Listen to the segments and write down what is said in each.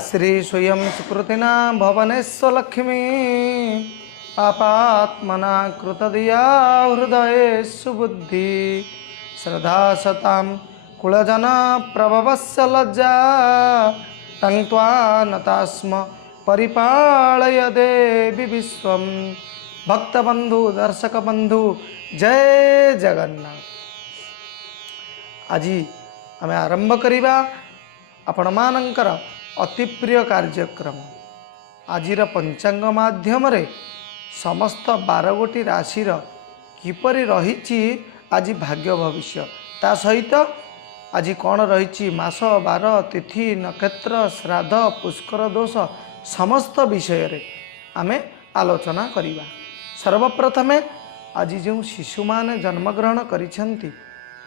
श्री स्वयं सुकृतिना भवनेश्वलक्ष्मी पापात्मना कृतदिया हृदये सुबुद्धि श्रद्धा सतां कुलजना प्रभवस्य लज्जा तंत्वा नतास्म परिपालय देवी विश्वं भक्तबंधु दर्शक बंधु जय जगन्नाथ। आज आम आरंभ करिबा आपण मानकर अति प्रिय कार्यक्रम आजिर पंचांग माध्यम रे समस्त 12 गोटी राशि किपरि रही आज भाग्य भविष्य ता सहित आज कौन रही मास बार तिथि नक्षत्र श्राद्ध पुष्कर दोष समस्त विषय रे आमे आलोचना करिबा। सर्वप्रथमे आज जो शिशु माने जन्मग्रहण करिसेंती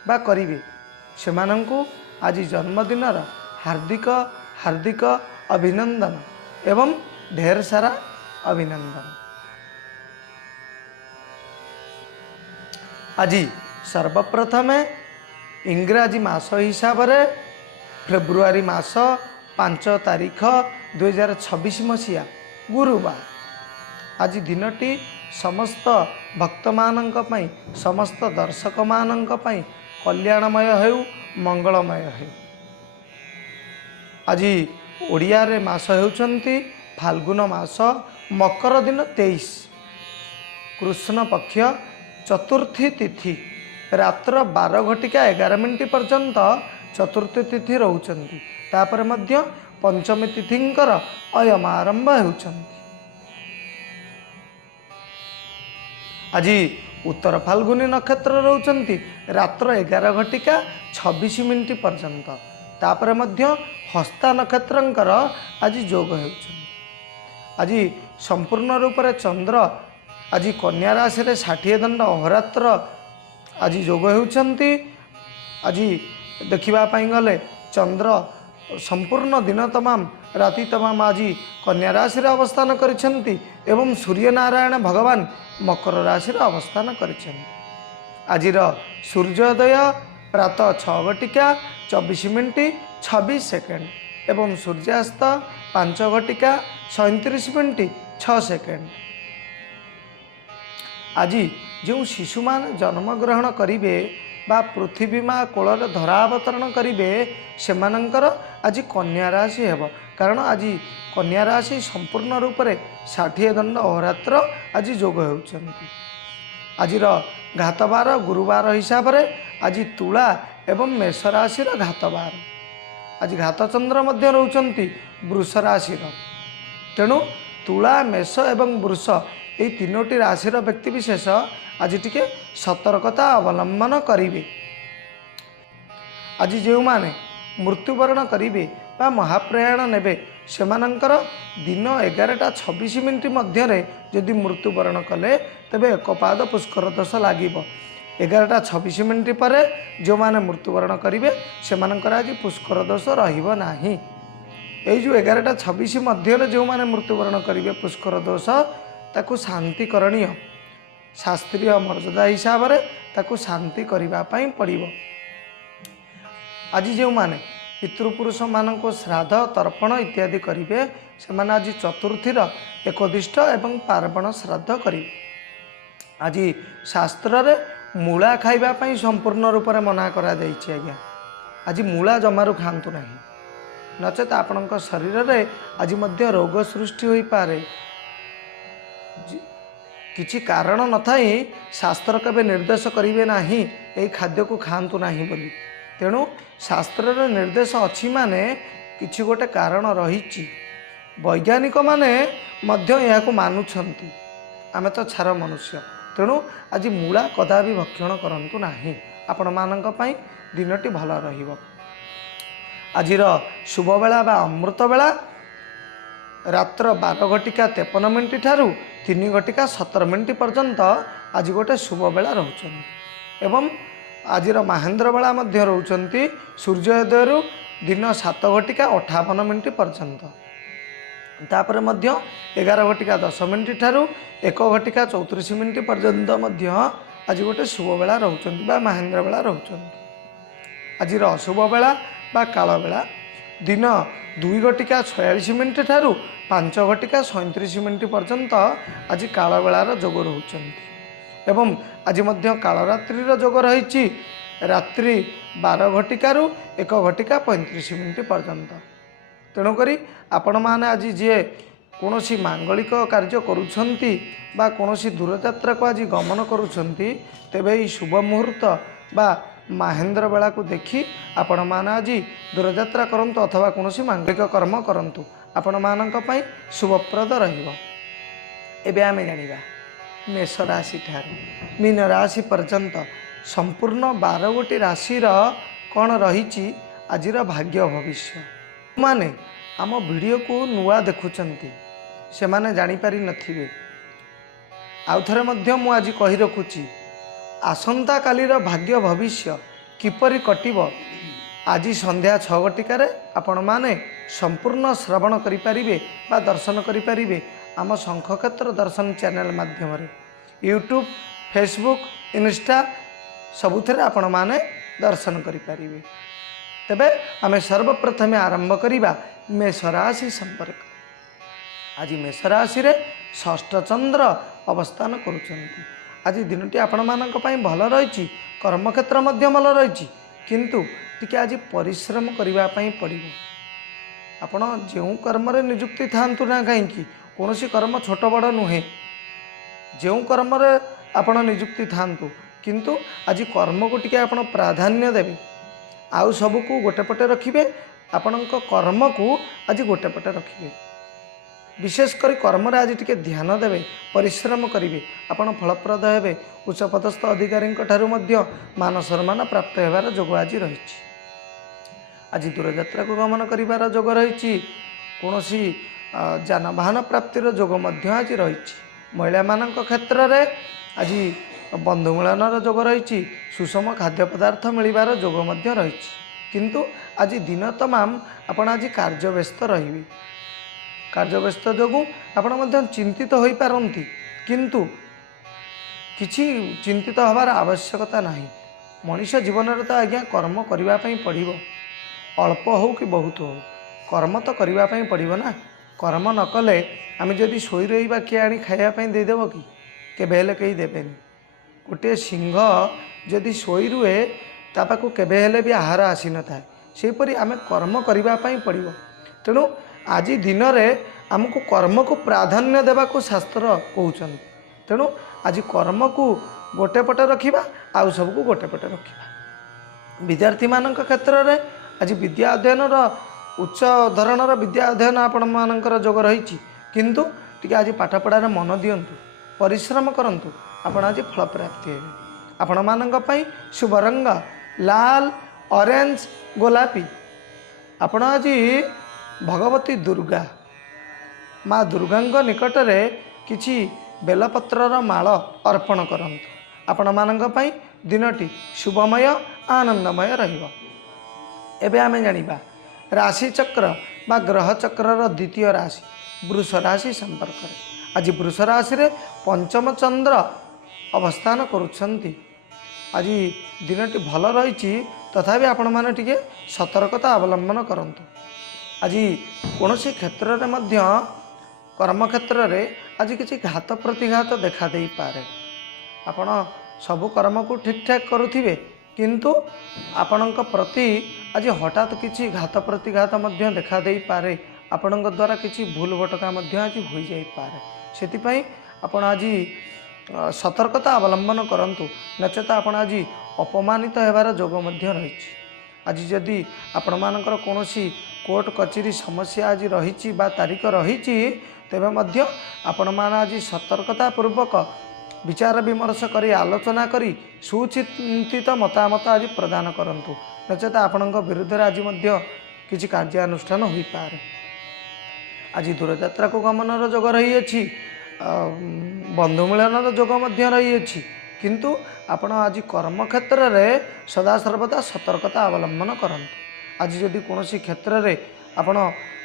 बा करिवे सेमानंकु आज जन्मदिन हार्दिक हार्दिक अभिनंदन एवं ढेर सारा अभिनंदन। आज सर्वप्रथमे इंग्राजी मास हिसाब रे फेब्रुआरी मास 5 तारीख 2026 मसीहा गुरुवार। आज दिनटी समस्त भक्त मानंक पई समस्त दर्शक मानंक पई कल्याणमय हेउ मंगलमय हेउ। आज ओडिया रे मास हेउचंती फाल्गुन मास मकर दिन 23 कृष्ण पक्ष चतुर्थी तिथि रात्र 12:11 पर्यंत चतुर्थी तिथि रहउचंती। तापर मध्य पंचमी तिथिंकर अयम आरंभ हेउचंती। आज उत्तर फाल्गुनी नक्षत्र रहउचंती रात्र 11:26 पर्यंत। तापर मध्य हस्ता नक्षत्रंकर आज जोग हेउचंती। आज संपूर्ण रूप से चंद्र आज कन्या राशि रे 60 दंड अहोरात्र आज जोग हेउचंती। आज देखिबा पई गले चंद्र संपूर्ण दिन तमाम राति तमाम आज कन्या राशि रे अवस्थान करिसेंती एवं सूर्य नारायण भगवान मकर राशि रे अवस्थान करिसेंती। आजिर सूर्योदय प्रातः 6:24 एवं सूर्यास्त 5:37 आज जो शिशु मान जन्म ग्रहण करिवे बा पृथ्वी माँ कोल धरावतरण करिवे सेमानंकर आज कन्या राशि हेब। कारण आज कन्या राशि संपूर्ण रूप से 60 दंड अहोरात्र आज जोग हेउचंती। आजिर घातबार गुरुवार हिसाब रे आज तुला एवं मेष राशि घातबार। आज घातचंद्र मध्य रहउचंती वृष राशि। तेणु तुला मेष एवं वृष ये तीनोटी राशिर व्यक्तिविशेष आज टिके सतर्कता अवलंबन करिवे। आज जो माने मृत्युवरण करिवे बा महाप्रयाण नेबे सेमानंकर दिन 11:26 मध्य यदि मृत्युवरण कले तेबे एकपाद पुष्कर दोष लागिबो। 11:26 पर जो माने मृत्युवरण करिवे सेमानंकर आज पुष्कर दोष रहिबो नाही। ए जो 11:26 मध्य जो माने मृत्युवरण करिवे पुष्कर दोष ताकू शांति करणीय शास्त्रीय मर्यादा हिसाब रे ताकू शांति करिबा पई पड़िबो। आज जो माने पितृपुरुष मानक श्राद्ध तर्पण इत्यादि करिवे से माने आज चतुर्थीर एकदिष्ट एवं पार्वण श्राद्ध करिवे। आज शास्त्र रे मूला खाइबा पई संपूर्ण रूप से मना करा जाइछि। आज्ञा आज मूला जमारू खांतु नाही नचेत आपणक शरीर रे आज मध्य रोग सृष्टि होई पारे। किछि कारण न थाई शास्त्र केबे निर्देश करिवे नाही ए खाद्य को खांतु नाही बोली। तेणु शास्त्र रे निर्देश अछि माने किछि गोटे कारण रहिछि। वैज्ञानिक माने मध्य याको मानुछंती आमे तो छार मनुष्य। तेणु आज मूला कदापि भक्षण करंतु नाही। आपण मानक पई दिनटी भल रहिबो। आजिर शुभ बेला बा अमृत बेला रात्र 12:53 ठारू 3:17 पर्यंत आज गोटे शुभ बेला रहउचंती। एवं आजिर महेंद्र बेला मध्य रहउचंती सूर्योदय रु दिन 7:58 पर्यंत। तापर मध्य 11:10 ठारू 1:34 पर्यंत मध्य आज गोटे शुभ बेला रहउचंती बा महेंद्र बेला रहउचंती। आजिर अशुभ बेला बा काल बेला दिन 2:46 ठारू 5:37 पर्यंत आज काल बेलार जोग रोचंती एवं आज मध्य कालरात्रि जोग रही रात्रि 12:00 1:35 पर्यंत। तेणुक आपण मैंने आज जी कौन मांगलिक कार्य करुछंती बा कौन दूरयात्रा को आज गमन करुछंती तेबे ई शुभ मुहूर्त बा महेंद्र बेला को देखी आपण मैंने आज दूरयात्रा करंतु अथवा कौन मांगलिक कर्म करंतु आपण मानक पई शुभप्रद रहिबो। एबे आमे जानिबा मेष राशि ठारू मीन राशि पर्यंत संपूर्ण 12 गोटी राशिर कौन रही आजिर भाग्य भविष्य। माने आम वीडियो को नुआ देखुचंती से माने जानी पारि नथिबे आउ थरे मध्य मु आज कहि रखुची आसंता कालीर भाग्य भविष्य किपरि कटिबो आज संध्या 6:00 आपण माने संपूर्ण श्रवण करि परिबे बा दर्शन करि परिबे आम शंखक्षेत्र दर्शन चैनल माध्यम यूट्यूब फेसबुक इंस्टा सबुथरे आपण माने दर्शन करि परिबे। तेबे आमे सर्वप्रथमे आरंभ करिबा मेष राशि संपर्क। आज मेष राशि रे षष्ठ चंद्र अवस्थान करुचंती। आज दिनटी आपण मानक पई भल रही कर्मक्षेत्र मध्य भल रही किंतु टिके आज परिश्रम करबा पई पड़िबो। आपण जो कर्म रे नियुक्ति थांतु ना कहीं कौन कर्म छोट बड़ नुहे जो कर्म रे आपण नियुक्ति थांतु किंतु आज कर्म को टिके आपण प्राधान्य देबे आउ सब को गोटे पटे रखिए आपण कर्म को आज गोटे पटे रखिए विशेषकर कर्म रे आज टिके ध्यान देवे परिश्रम करेंगे आपण फलप्रद हेबे उच्चपदस्थ अधिकारी ठारू मध्य मान सम्मान प्राप्त होबार जोग आज रही। आज दूरयात्रा को गमन करिवार जोग रही कौन जानवाहन प्राप्तिर जोग मध्य आज रही। महिला मानक क्षेत्र में आज बंधु मिलनर जोग रही सुषम खाद्य पदार्थ मिलबार जोग मध्य रही किंतु आज दिन तमाम आपण आज कार्यव्यस्त रहिबे कार्यव्यस्त जोगु आपण मध्य चिंतित होई पारंती किंतु किछि चिंतित हबार आवश्यकता नहीं। मनुष्य जीवन में तो आज्ञा कर्म करबा पई पड़िबो अल्प हो कि बहुत हो कर्म तो करबा पई पड़िबो ना। कर्म न कले आमे जदि सोई रहिबा किए आनी खाइबा पई दे देबो कि केबे हेले कहि देबेनी। गोटे सिंह जदि सोई रुहे ता पाखु केबे हेले भी आहार आसी न थाए सेपरि आमे कर्म करबा पई पड़िबो। तेणु आज दिन में आमको कर्म को प्राधान्य देवा को शास्त्र कहउछन। तेणु आज कर्म को गोटे पटे रखिबा आउ सब को गोटे पटे रखिबा। विद्यार्थी मानक क्षेत्र में आज विद्या अध्ययन उच्च धरणर विद्या अध्ययन आपण मानकर जोग रही किंतु टिके आज पाठ पढ़ार मन दियंतु परिश्रम करंतु आपण आज फल प्राप्ति हेबे। आपण मानक पई शुभ रंग लाल ऑरेंज गोलापी। आपण आज भगवती दुर्गा माँ दुर्गा निकट में किछि बेलपत्रर माल अर्पण करंतु आपण मानक पई दिनटी शुभमय आनंदमय रहिबो। एबे आमे जानिबा राशि चक्र बा ग्रह चक्रर द्वितीय राशि वृष राशि संपर्क। आज वृष राशि रे पंचम चंद्र अवस्थान करुछंती। आज दिनटी भल रही तथापि आपण माने टिके सतर्कता अवलंबन करंतु। आज कौन क्षेत्र में मध्य कर्म क्षेत्र में आज किसी घात प्रतिघात देखा दे पारे। आपण सबु कर्म को ठीक ठाक करुथिबे किंतु आपणक प्रति आज हठात किसी घात प्रतिघात मध्य देखा दे पारे। आपणक द्वारा किसी भूल भटका मध्य आज हो जाई पारे। सेतिपई आपण आज सतर्कता अवलंबन करंतु नचेत आपण आज अपमानित हेबार जोग मध्य रही। आज जदि आपण मानकर कौनसी कोर्ट कचेरी समस्या आज रही बा तारीख रही तेबे मध्य आपण मान आज सतर्कता पूर्वक विचार विमर्श करी आलोचना करी सुचिंतित मतामत आज प्रदान करंतु नचेत आपणक विरुद्ध आज मध्य किछि कार्यानुष्ठान होई पारे। आज दूरयात्रा को गमनर जोग रही अछि बंधु मिलनर जोग मध्य रही अछि किंतु आपण आज कर्म क्षेत्र में सदा सर्वदा सतर्कता अवलंबन करंतु। आज जदि कौन क्षेत्र में आपण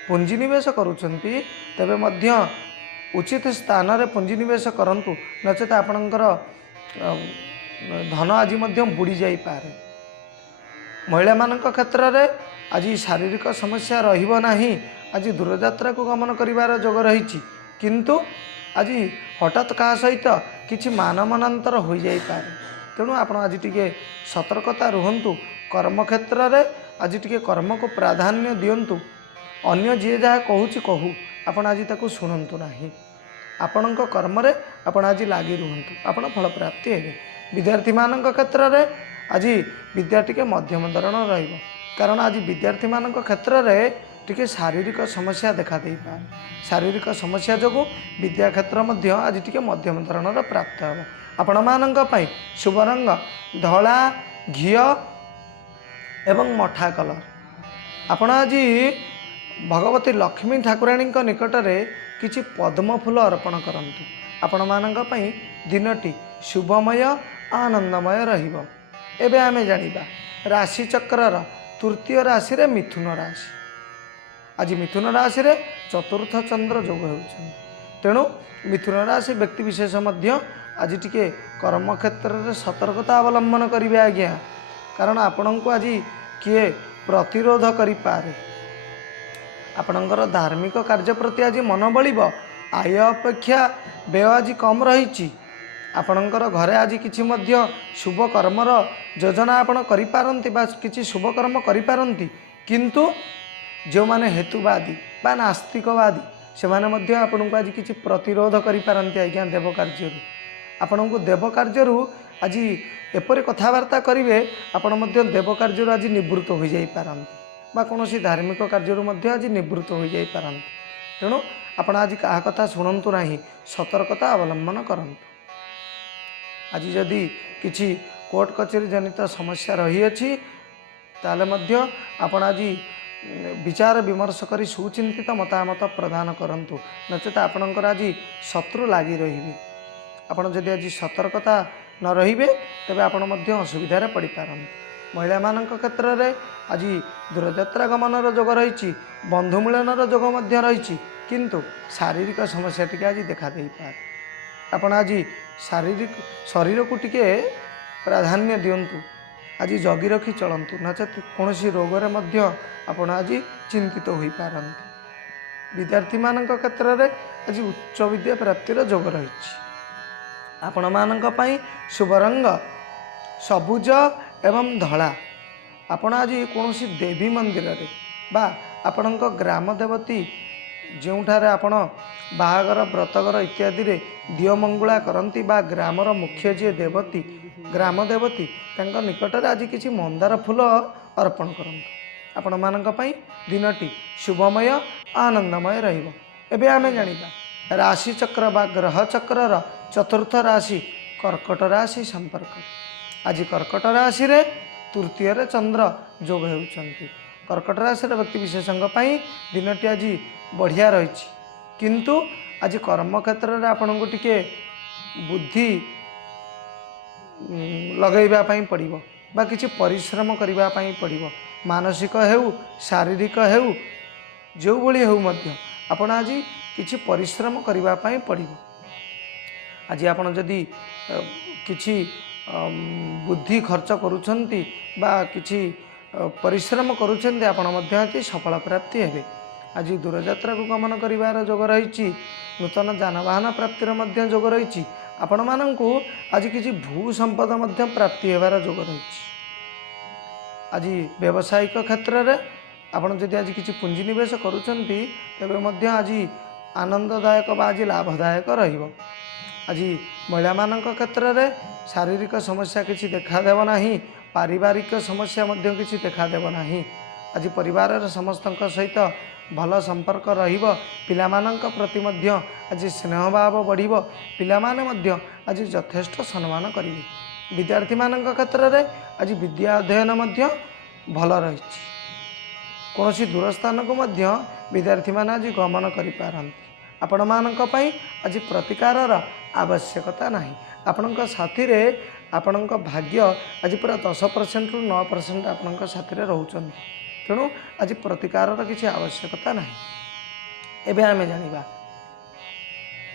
पुंजी निवेश करुछंती तेबे मध्य उचित स्थान रे पुंजी निवेश करंतु नचेत आपणकर धन आज मध्य बुड़ी जाई पारे। महिला मानक क्षेत्र में आज शारीरिक समस्या रहिबो नाही। आज दूरयात्रा को गमन करिवार जोग रही किंतु आज हठात क्या सहित किछि मानमनांतर हो जाई पारे। तेणु आपण आज टिके सतर्कता रुहंतु। कर्म क्षेत्र रे आज टिके कर्म को प्राधान्य दियंतु। अन्य जी जहाँ कहूँ कहू आपण आज ताकू शुणु नाही। आपणक कर्म रे आपण आज लागी रुहंतु, आपण फल प्राप्ति हेबे। विद्यार्थी मानक क्षेत्र रे आज विद्या टिके मध्यम धरण रहिबो, कारण आज विद्यार्थी मानक क्षेत्र रे टिके शारीरिक समस्या देखा दे पारे। शारीरिक समस्या जोगु विद्या क्षेत्र मध्य आज टिके मध्यम धरणर प्राप्त हेबो। आपण मानक पई शुभ रंग धला, घिओ एवं मठा कलर। आपण आज भगवती लक्ष्मी ठाकुराणी निकट में किछि पद्म फूल अर्पण करंतु। आपण मानक पई दिनटी शुभमय आनंदमय रहिबो। एबे आमे जानिबा राशि चक्रर तृतीय राशि रे मिथुन राशि। आज मिथुन राशि रे चतुर्थ चंद्र जोग होउछन। तेणु मिथुन राशि व्यक्ति विशेष मध्य आज टिके कर्म क्षेत्र में सतर्कता अवलंबन करिवे आज्ञा, कारण आपण को आज किए प्रतिरोध करि पारे। आपणकर धार्मिक कार्य प्रति आज मन बलिबो। आय अपेक्षा व्यय आज कम रही। आपणकर घरे आज किछि मध्य शुभ कर्मर योजना आपण करि पारंती बा किछि शुभ कर्म करि पारंती, किंतु जो माने हेतुवादी बा नास्तिकवादी से माने मध्य आपण को आज किछि प्रतिरोध करि पारंती आज्ञा देव कार्य। आपण को देव कार्य आज एपरि कथबार्ता करिवे आपण मध्य देव कार्य आज निवृत्त हो जाई पारंती बा कौनसी धार्मिक कार्य आज निवृत्त हो जाई पारंती। तेणु आपण आज कहा कथा शुणु नाही, सतर्कता अवलंबन करंतु। आज जदि किछि कोर्ट कचेरी जनित समस्या रही अछि ताले मध्य आपण आज विचार विमर्श करी सुचिंतित मतामत प्रदान करंतु, नचेत आपणकर आज शत्रु लागी रहिबे। आपण जदि आज सतर्कता न रहिबे तेबे आपण मध्य असुविधा पड़ी पारंतु। महिला मानक क्षेत्र में आज दूरयात्रा गमनर जोग रही, बंधु मिलनर जोग मध्य रही, किंतु शारीरिक समस्या टिके आज देखा दे पारे। आपण आज शारीरिक शरीर को टिके प्राधान्य दियंतु। आज जगी रखी चलंतु, नचेत कौन रोग रे मध्य आपण आज चिंतित हो पारंती। विद्यार्थी मानक क्षेत्र में आज उच्च विद्या प्राप्तिर जोग रही। आपण मानक पई शुभ रंग सबुज एवं धला। आपण आज कौन देवी मंदिर रे बा आपणक ग्राम देवती जोठारे आपण बाहागर व्रतगर इत्यादि रे दियमंगुला करंती बा ग्रामर मुख्य जे देवती ग्राम देवती तांका निकट रे आज किछि मंदार फूल अर्पण करंतु। आपण मानक पई दिनटी शुभमय आनंदमय रहिबो। एबे आमे जानिबा राशि चक्र बा ग्रह चक्रर चतुर्थ राशि कर्कट राशि संपर्क। आज कर्कट राशि रे तृतीय रे चंद्र जोग होउछंती। कर्कट राशि व्यक्ति विशेषज्ञ दिनटी आज बढ़िया रही, किंतु आज कर्म क्षेत्र में आपण को टिके बुद्धि लगैबा पड़िबो बा किछि परिश्रम करिबा पड़िबो। मानसिक हेउ शारीरिक हेउ जो भली हेउ मध्य आपण आज किछि परिश्रम करिबा पड़िबो। आज आपण जदि किछि बुद्धि खर्च करुछंती बा किछि परिश्रम करुछंती आपण मध्य आज सफल प्राप्ति हेबे। आज दूरयात्रा को गमन करिवार जोग रही, नूतन जानवाहन प्राप्तिर मध्य जोग रही। आपण मानंकु आज किछि भू संपद मध्य प्राप्ति हेबार जोग रही। आज व्यावसायिक क्षेत्र में आपण जदि आज किछि पुंजी निवेश करुछंती तेबे मध्य आज आनंददायक बा आज लाभदायक रहिबो। आज महिला मानक क्षेत्र में शारीरिक समस्या किछि देखा देव नाही, पारिवारिक समस्या मध्य किछि देखा देव नाही। आज परिवार समस्तक सहित भल संपर्क रहिबो। पिला मानक प्रति मध्य आज स्नेह भाव बढ़िबो। पिला माने मध्य आज यथेष्ट सम्मान करिवे। विद्यार्थी मानक क्षेत्र में आज विद्या अध्ययन मध्य भल रही। कौनसी दूर स्थान को मध्य विद्यार्थी माने आज गमन करि पारंती। आपण मानक पई आज प्रतिकारर आवश्यकता नाही। आपणक साथी रे आपणक भाग्य आज पूरा 10% रु 9% आपणक साथी रे रहउछंती। तेणु आज प्रतिकारर किछि आवश्यकता नाही। एबे आमे जानिबा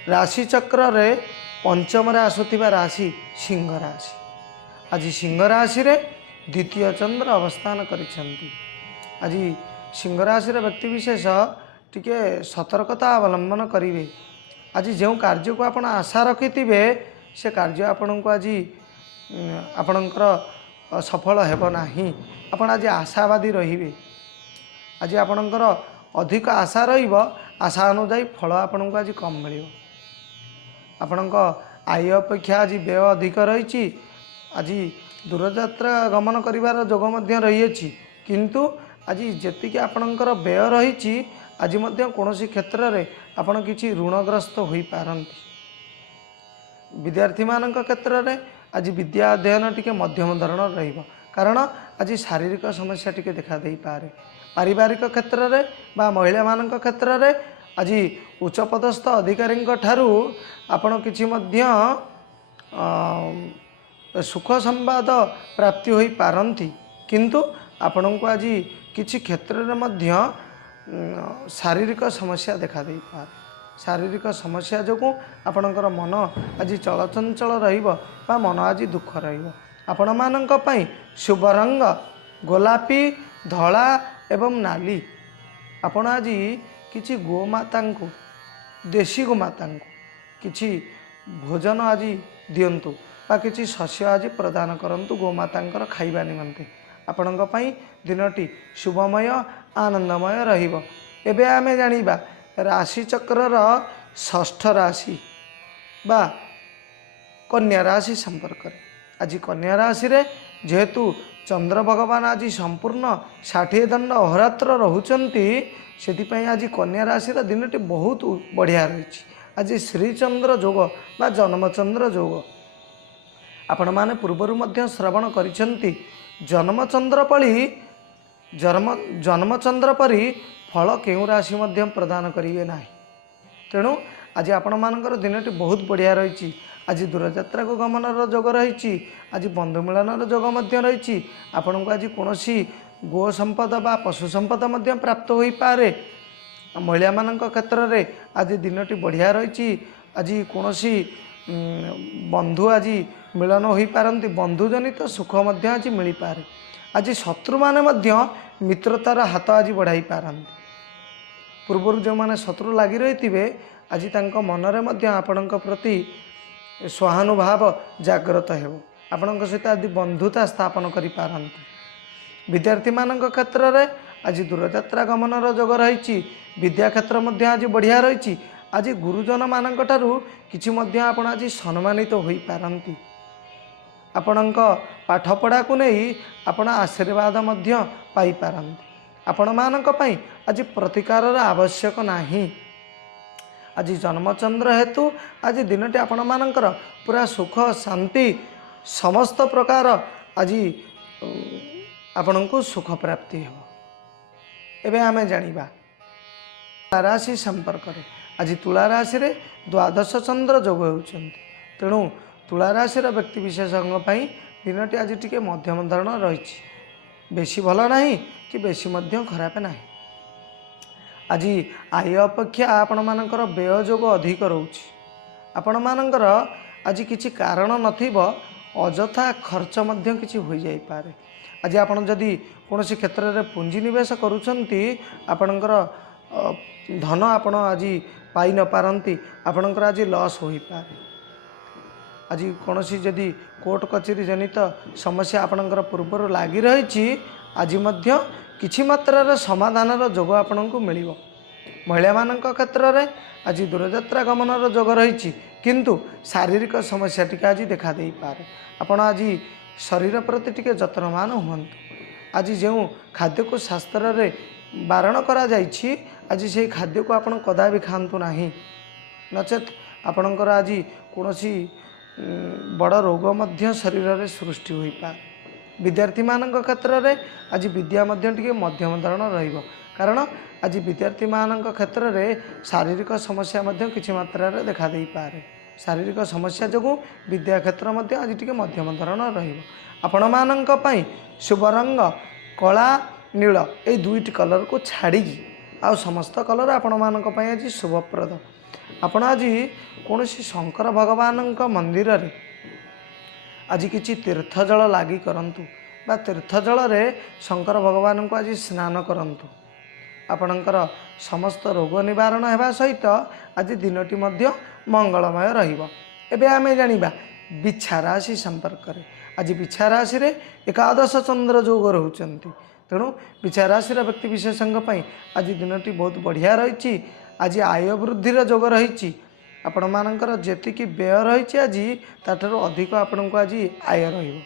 राशि चक्र रे पंचम रे आसुथिबा राशि सिंह राशि। आज सिंह राशि रे द्वितीय चंद्र अवस्थान करिसेंती। आज सिंह राशि व्यक्तिशेष टिके सतर्कता अवलंबन करेंगे। आज जो कार्य को आपण आशा रखि से कार्य आपण को आज आपणकर सफल हेब नाही। आपण आज आशावादी रहिबे। आज आपणकर अधिक आशा रहिब, आशा अनुଯାयी फल आपण को आज कम मिलियो। आपणक आय अपेक्षा आज व्यय अधिक रही। आज दूरयात्रा गमन करिवार जोग मध्य रही, किंतु आज जेतिकी आपणकर व्यय रही आज मध्य कोनोसी क्षेत्र रे आपण किछि ऋणग्रस्त होई पारंती। विद्यार्थी मानक क्षेत्र रे आज विद्या अध्ययन टिके मध्यम धरण रहिबो, कारण आज शारीरिक समस्या टिके देखा देई पारे। पारिवारिक क्षेत्र रे बा महिला मानक क्षेत्र रे आज उच्च पदस्थ अधिकारी ठारू आपण किछि मध्य सुख संवाद प्राप्ति होई पारंती, किंतु आपण को आज किछि क्षेत्र रे मध्य शारीरिक समस्या देखा देई पारे। शारीरिक समस्या जो आपणकर मन आज चलचंचल रहिबो बा मन आज दुख रहिबो। आपण मानक पई शुभ रंग गोलापी, धला एवं नाली। आपण आज किछि गोमाता को, देशी गोमाता को किछि भोजन आज दियंतु बा किछि शस्य आज प्रदान करंतु गोमातांकर खाइबा निमंते। आपणक पई दिनटी शुभमय आनंदमय रहिबो। एबे आमे जानिबा राशि चक्रर षष्ठ राशि बा कन्या राशि संपर्क रे। आज कन्या राशि रे जेहेतु चंद्र भगवान आज संपूर्ण 60 दंड अहोरात्र रहुचंती, सेतिपई आज कन्या राशि रे दिनटी बहुत बढ़िया रही। आज श्रीचंद्र जोग बा जन्मचंद्र जोग आपण माने पूर्वरु मध्य श्रवण करिसंती। जन्मचंद्र पली जन्मचंद्र परी फल केउ राशि मध्य प्रदान करिवे नाही। तेणु आज आपण मानकर दिनटी बहुत बढ़िया रही। आज दूरयात्रा को गमनर जोग रही। आज बंधु मिलनर जोग मध्य रही। आपण को आज कोनोसी गो संपद बा पशु संपद मध्य प्राप्त होई पारे। महिला मानक क्षेत्र रे आज दिनटी बढ़िया रही। आज कोनोसी बंधु आज मिलन होई पारंती। बंधुजनित सुख मध्य आज मिली पारे। आज शत्रु माने मध्य मित्रतार हाथ आज बढ़ाई पारंती। पूर्वर जो माने शत्रु लगी रही आज तांको मनरे मध्य आपणक प्रति सहानुभाव जागृत हेबो। आपणक सहित आज बंधुता स्थापन करि पारंती। विद्यार्थी मानक क्षेत्र रे आज दूरयात्रा गमनर जोग रही। विद्या क्षेत्र मध्य आज बढ़िया रही। आज गुरुजन मानक ठारू किछि मध्य आपण आज सम्मानित होई पारंती। आपणक पाठपढ़ा को नहीं आपण आशीर्वाद मध्य पाई पारंती। आपण मानक पई आज प्रतिकार आवश्यक नाही। आज जन्मचंद्र हेतु आज दिनटी आपण मानकर पूरा सुख शांति समस्त प्रकार आज आपण को सुख प्राप्ति हो। एबे आमे जानिबा राशि संपर्क रे। आज तुला राशि रे द्वादश चंद्र जोग होउछन्ति। तेणु तुला राशि व्यक्ति विशेषज्ञ पई दिनटी आज टिके मध्यम धरण रही। बेसी भल नाही कि बेसी मध्य खराब नाही। आज आय अपेक्षा आपण मानकर व्यय जोग अधिक रोची। आपण मानकर आज किछि कारण नथिबो अजथा खर्च मध्य किछि होई जाई पारे। आज आपण जदि कोनोसी क्षेत्र रे पूंजी निवेश करूछंती आपणकर धन आपण आज पाई न पारंती। आपणकर आज लॉस होई पारे। आज कोनोसी जदि कोर्ट कचेरी जनित समस्या आपणकर पूर्वर लागी रही आज मध्य किछि मात्रार समाधानर जोग आपणको मिलिबो। महिला मानक क्षेत्र रे आज दूरयात्रा गमनर जोग रही, किंतु शारीरिक समस्या टिके आज देखा देई पारे। आपण आज शरीर प्रति टिके जत्नवान हुअन्तु। आज जो खाद्य को शास्त्र रे बारण करा जाइछि आज से खाद्य को आपण कदापि खातु नाही, नचेत आपणकर आज कोनोसी बड़ रोग मध्य शरीर रे सृष्टि होई पारे। विद्यार्थी मानक क्षेत्र रे आज विद्या मध्य टिके मध्यम धरण रहिबो, कारण आज विद्यार्थी मानक क्षेत्र रे शारीरिक समस्या मध्य किछि मात्रा रे देखा देई पारे। शारीरिक समस्या जोगु विद्या क्षेत्र मध्य आज टिके मध्यम धरण रहिबो। आपण मानक पई शुभ रंग कला नील ए दुईटी कलर को छाड़ी आ समस्त कलर आपण मानक पई आज शुभप्रद। आपण आज कोनोसी शंकर भगवान मंदिर रे आज किछि तीर्थ जल लागी करंतु बा तीर्थ जल शंकर भगवान को आज स्नान करंतु। आपणकर समस्त रोग निवारण होगा सहित आज दिनटी मध्य मंगलमय रहिबो। एबे आमे जानिबा बिछा राशि संपर्क में। आज बिछा राशि रे एकादश चंद्र योग रोचंती। तेणु बिछा राशि व्यक्ति विशेषज्ञ आज दिनटी बहुत बढ़िया रही। आज आय वृद्धि योग रही। आपण मानकर जेतिकी व्यय रही आज ताठू अधिक आपण को आज आय रहिबो।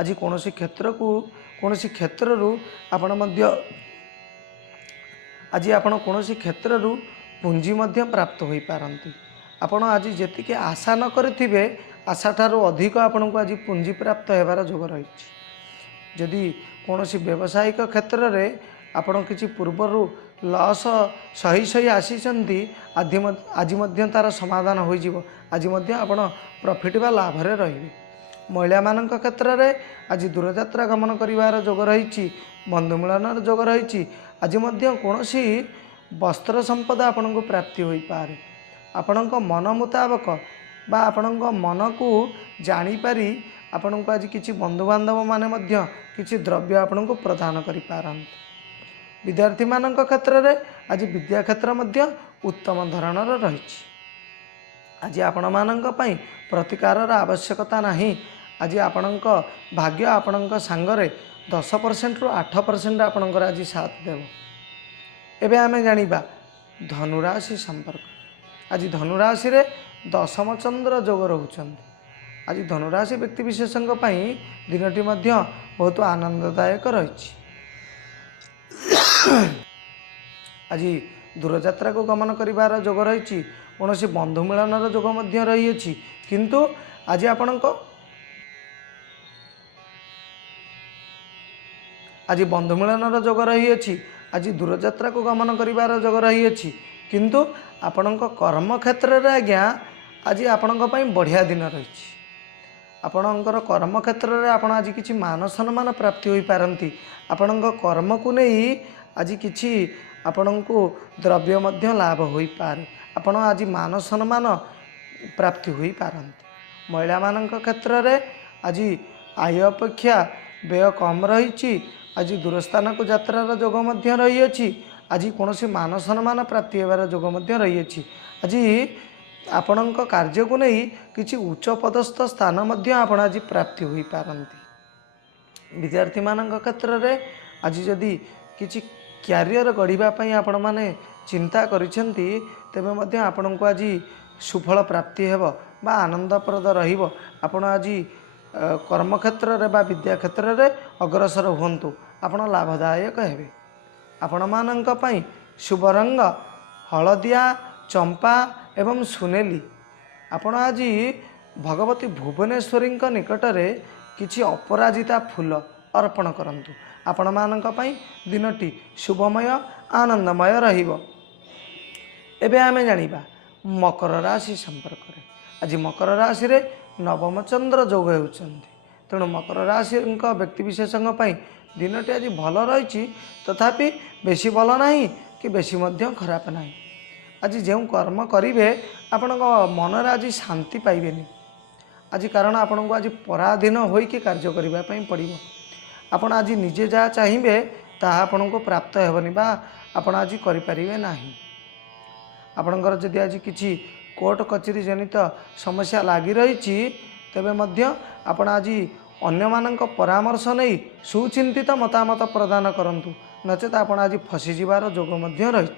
आज कौन क्षेत्र को कौन क्षेत्रु आपण मध्य आज आपण कौन क्षेत्रु पुंजी मध्य प्राप्त हो पारती। आपण आज जेतिकी आशा न करिथिबे आशा ठारू अधिक आपण को आज पुंजी प्राप्त होबार योग रही। जदि कौन व्यावसायिक क्षेत्र में आपण किसी पूर्वर लॉस सही सही आसीचंती आज मध्य तार समाधान हो जिवो। आज मध्य आपण प्रॉफिट बा लाभ रे रहिबे। महिला मानक क्षेत्र में आज दूरयात्रा गमन करिवार योग रही। बंधु मिलन योग रही। आज मध्य कौनसी वस्त्र संपदा आपण को प्राप्ति हो पारे। आपण को मन मुताबक बा आपण मन को जानीपारी आपण को आज किसी बंधुबांधव माने मध्य किसी द्रव्य आपण को प्रदान करि पारंती। विद्यार्थी मानक क्षेत्र में आज विद्या क्षेत्र मध्य उत्तम धरणर रही। आज आपण मानक पई प्रतिकार आवश्यकता नहीं। आज आपण भाग्य आपण सांगरे 10% रु 8% आपणकर आज साथ देव। एबे आमे जानिबा धनुराशि संपर्क। आज धनुराशि रे दशम चंद्र योग रोचंती। आज धनुराशि व्यक्ति विशेषज्ञ दिनटी मध्य बहुत आनंददायक रही। आज दूरयात्रा को गमन करिवार योग रही। कौन बंधु मिलनर योग मध्य रही। किंतु आज आपण आज बंधु मिलनर योग रही। आज दूरयात्रा को गमन करिवार योग रही। किंतु आपण कर्म क्षेत्र में आज्ञा आज आपण बढ़िया दिन रही। आपणकर कर्म क्षेत्र में आप आज किसी मान सम्मान प्राप्ति हो पारती। आपण कर्म को नहीं आज किसी आपण को द्रव्य मध्य लाभ हो पारे। आपण आज मान सम्मान प्राप्ति हो पारती। महिला मानक क्षेत्र में आज आय अपेक्षा व्यय कम रही। आज दूरस्थान को यात्रार योग मध्य रही। आज कौन मान सम्मान प्राप्ति होबार योग मध्य रही। आज आपण कार्य को नहीं किसी उच्च पदस्थ स्थान मध्य आपण आज प्राप्ति हो पारती। विद्यार्थी मानक क्षेत्र में आज जदि किसी क्यारियर गढ़ापी आपण मैंने चिंता करिसेंती तेबे मध्य आपण को आज सुफल प्राप्ति हेब बा आनंदप्रद रहिबो। आपण आज कर्म क्षेत्र में बा विद्या क्षेत्र में अग्रसर हुंतु आपण लाभदायक हेबे। आपण मानक पई शुभ रंग हलदिया चंपा एवं सुनेली। आपण आज भगवती भुवनेश्वरी निकट में किसी अपराजिता फूल अर्पण करंतु। आपण मानक पई दिनटी शुभमय आनंदमय रहिबो। एबे आमे जानिबा मकर राशि संपर्क में। आज मकर राशि रे नवम चंद्र योग होउचंती। तेणु मकर राशि व्यक्ति विशेषज्ञ दिनटी आज भल रही। तथापि बेसी भल नहीं कि बेसी मध्य खराब नहीं। आज जो कर्म करेंगे आपण मन आज शांति पाइबेनी। आज कारण आपण को आज पराधीन होइके कार्य करने पड़ो। आपण आज निजे जहाँ चाहिए ताहा आपण को प्राप्त हेबनी बा आपण आज करें ना। आपणकर जदि आज किसी कोर्ट कचेरी जनित समस्या लगी रही तेबे मध्य आपण आज अन्य मानक परामर्श नहीं सुचिंतित मतामत प्रदान करंतु नचेत आपण आज फसीजार योग मध्य रही।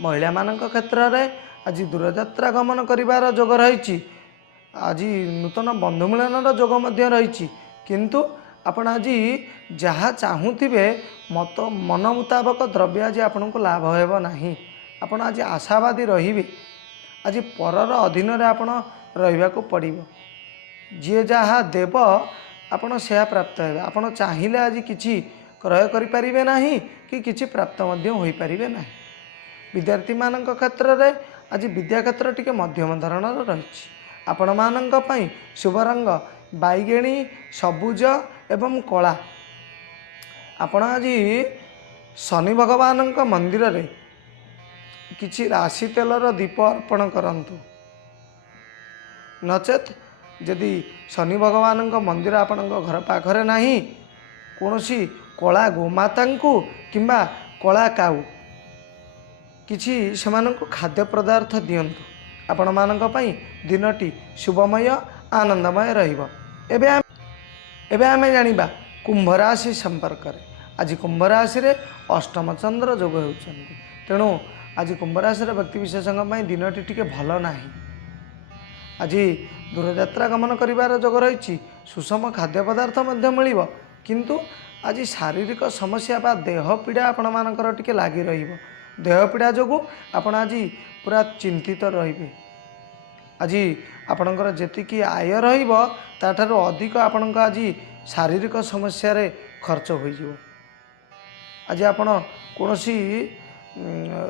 महिला मानक क्षेत्र में आज दूरयात्रा गमन करिवार योग रही। आज नूतन बंधु मिलनर योग मध्य रही। किंतु आपण आज जहाँ चाहूथिबे मत मन मुताबक द्रव्य आज आपण को लाभ हेब नाही। आपण आज आशावादी रहिबे। आज परर अधीन रे आपण रहिबा को पड़िबो। जी जहाँ देव आपण से प्राप्त हे। आपण चाहिए आज किसी क्रय करें ना कि किसी प्राप्त हो पारे ना। विद्यार्थी मानक क्षेत्र में आज विद्या क्षेत्र टी मध्यम धरणर रही। आपण मानक पई शुभ रंग बैगेणी सबुज एवं कला। आपण आज शनि भगवान मंदिर रे किसी राशि तेलर दीप अर्पण करंतु। नचेत जदि शनि भगवान मंदिर आपण घर पाखरे नहीं कौनसी कला गोमाता किंबा कला काऊ किछि सेमानंको खाद्य पदार्थ दियंतु आपण मानक पई दिनटी शुभमय आनंदमय रहिबो। एबे आमे जानिबा कुंभ राशि संपर्क रे। आज कुंभ राशि रे अष्टम चंद्र जोग होउछन्ति, तेणु आज कुंभ राशि रे व्यक्ति विशेषଙ୍କ पई दिनटी टिके भलो नाही। आज दूरयात्रा गमन करिवार जोग रहिछि, सुषम खाद्य पदार्थ मध्य मिलिबो, किंतु आज शारीरिक समस्या बा देह पीड़ा आपण मानकर टिके लागि रहिबो। देह पीड़ा जोगु आपण आज पूरा चिंतित रहिबे। आज आपणकर जेतिकी आय रहिबो ताठारो अधिक आपणक आज शारीरिक समस्या रे खर्च होई जिवो। आज आपण कोनोसी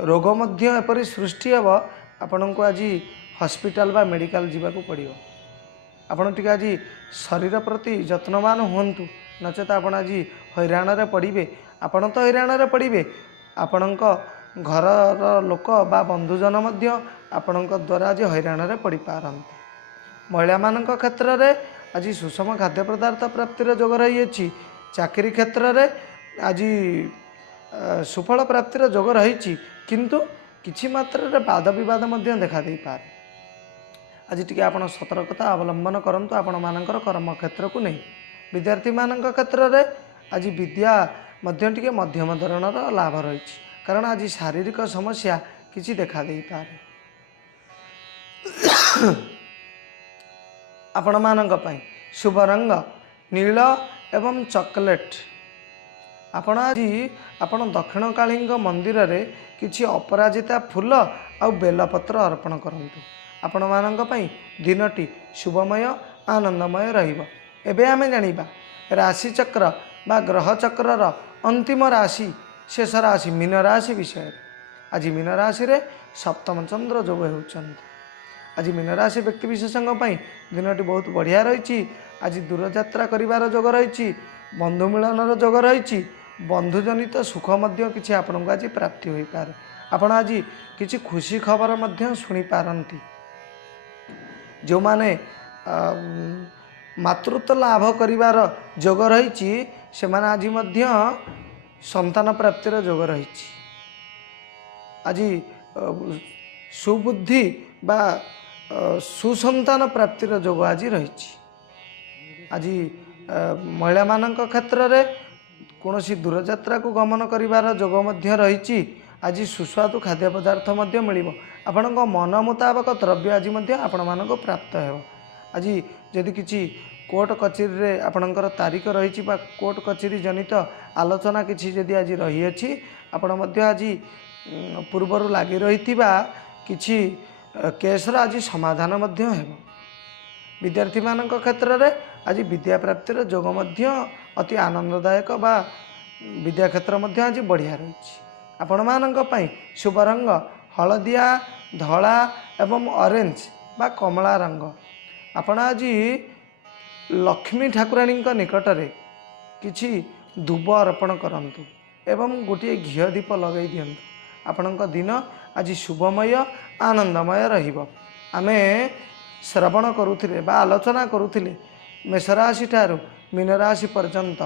रोग मध्य एपरि सृष्टि हेब, आपणको आज हॉस्पिटल बा मेडिकल जीवाको पड़िबो। आपण टिके आज शरीर प्रति जत्नवान हुंतु, नचेत आपण आज हैराण रे पड़िबे। आपण तो हैराण रे पड़िबे, आपणक घर लोक बा बंधुजन मध्य आपणक द्वारा आज हैराण रे पड़ी पारंते। महिला मानक क्षेत्र रे आज सुषम खाद्य पदार्थ प्राप्तिर जोग रही अछि। चाकरी क्षेत्र रे आज सुफल प्राप्तिर जोग रही, किंतु किछि मात्रा रे वाद विवाद मध्य देखा दे पारे। आज टिके आपण सतर्कता अवलंबन करंतु आपण मानकर कर्म क्षेत्र को नहीं। विद्यार्थी मानक क्षेत्र रे आज विद्या मध्य टिके मध्यम धरणर लाभ रही, कारण आज शारीरिक समस्या किछि देखा दे पारे। आपण मानक पई शुभ रंग नील एवं चॉकलेट। आपण आज आपण दक्षिण काली मंदिर रे किछि अपराजिता फूल आ बेलपत्र अर्पण करंतु। आपण मानक पई दिनटी शुभमय आनंदमय रहिबो। एबे आमे जानिबा राशि चक्र बा ग्रह चक्रर अंतिम राशि शेष राशि मीन राशि विषय। आज मीन राशि रे सप्तम चंद्र जोग होउछन्ति। आज मीन राशि व्यक्ति विशेषଙ୍କ पई दिनटी बहुत बढ़िया रही। आज दूरयात्रा करिवार जोग रही, बंधु मिलनर जोग रही, बंधुजनित सुख मध्य किछि आपनक आज प्राप्ति होई पारे। आपण आज किछि खुशी खबर मध्य सुनी पारंती। जो माने मातृत्व लाभ करिवार जोग रही, से माने आज मध्य संतान प्राप्तिर जोग रही। आज सुबुद्धि बा सुसंतान प्राप्तिर जोग आज रही। आज महिला मानक क्षेत्र रे कौनसी दूरयात्रा को गमन करिवार जोग मध्य रही। आज सुस्वादु खाद्य पदार्थ मध्य मिलिबो। आपणक मन मुताबक द्रव्य आज मध्य आपण मानक प्राप्त हेबो। आज यदि किछि कोर्ट कचेरी रे आपणकर तारीख रही बा कोर्ट कचेरी जनित आलोचना किछि यदि आज रही अछि, आपण मध्य आज पूर्वरु लागि रहितिबा किछि केसर आज समाधान मध्य हेबो। विद्यार्थी मानक क्षेत्र रे आज विद्या प्राप्तिर जोग मध्य अति आनंददायक बा विद्या क्षेत्र मध्य आज बढ़िया रही। आपण मानक पई शुभ रंग हलदिया धला एवं ऑरेंज बा कमला रंग। आपण आज लक्ष्मी ठाकुराणी निकट रे किछि दुब अर्पण करंतु एवं गोटे घी दीप लगे दियंतु। आपणक दिन आज शुभमय आनंदमय रहिबो। आमे श्रवण करुथिले बा आलोचना करुथिले मेष राशि ठारू मीन राशि पर्यंत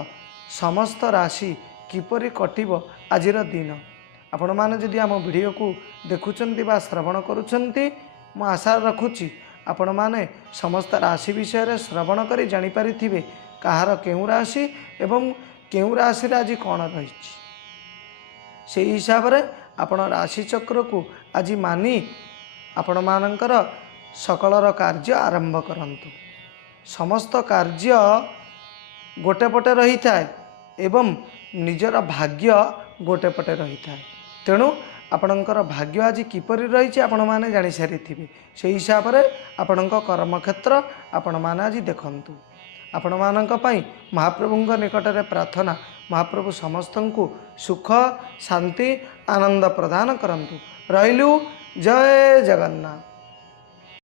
समस्त राशि किपरि कटिबो आजिर दिन। आपण माने जदि आम वीडियो को देखुचंती बा श्रवण करुचंती, मु आशा रखुची आपण माने समस्त राशि विषय रे श्रवण करी जानि पारिथिबे कहार केउ राशि एवं केउ राशि रे आज कोन रहिछि। सेही हिसाब रे आपण राशि चक्र को आज मानी आपण मानकर सकलर कार्य आरंभ करंतु। समस्त कार्य गोटे पटे रही थाए एवं निजर भाग्य गोटे पटे रही थाए। तेणु आपणकर भाग्य आज किपरि रही आपण माने जानि सारिथिबे। से हिसाब रे आपणक कर्म क्षेत्र आपण माने आज देखंतु। आपण मानक पई महाप्रभुଙ୍କ निकटरे प्रार्थना, महाप्रभु समस्तंकु सुख शांति आनंद प्रदान करंतु। रहिलु जय जगन्नाथ।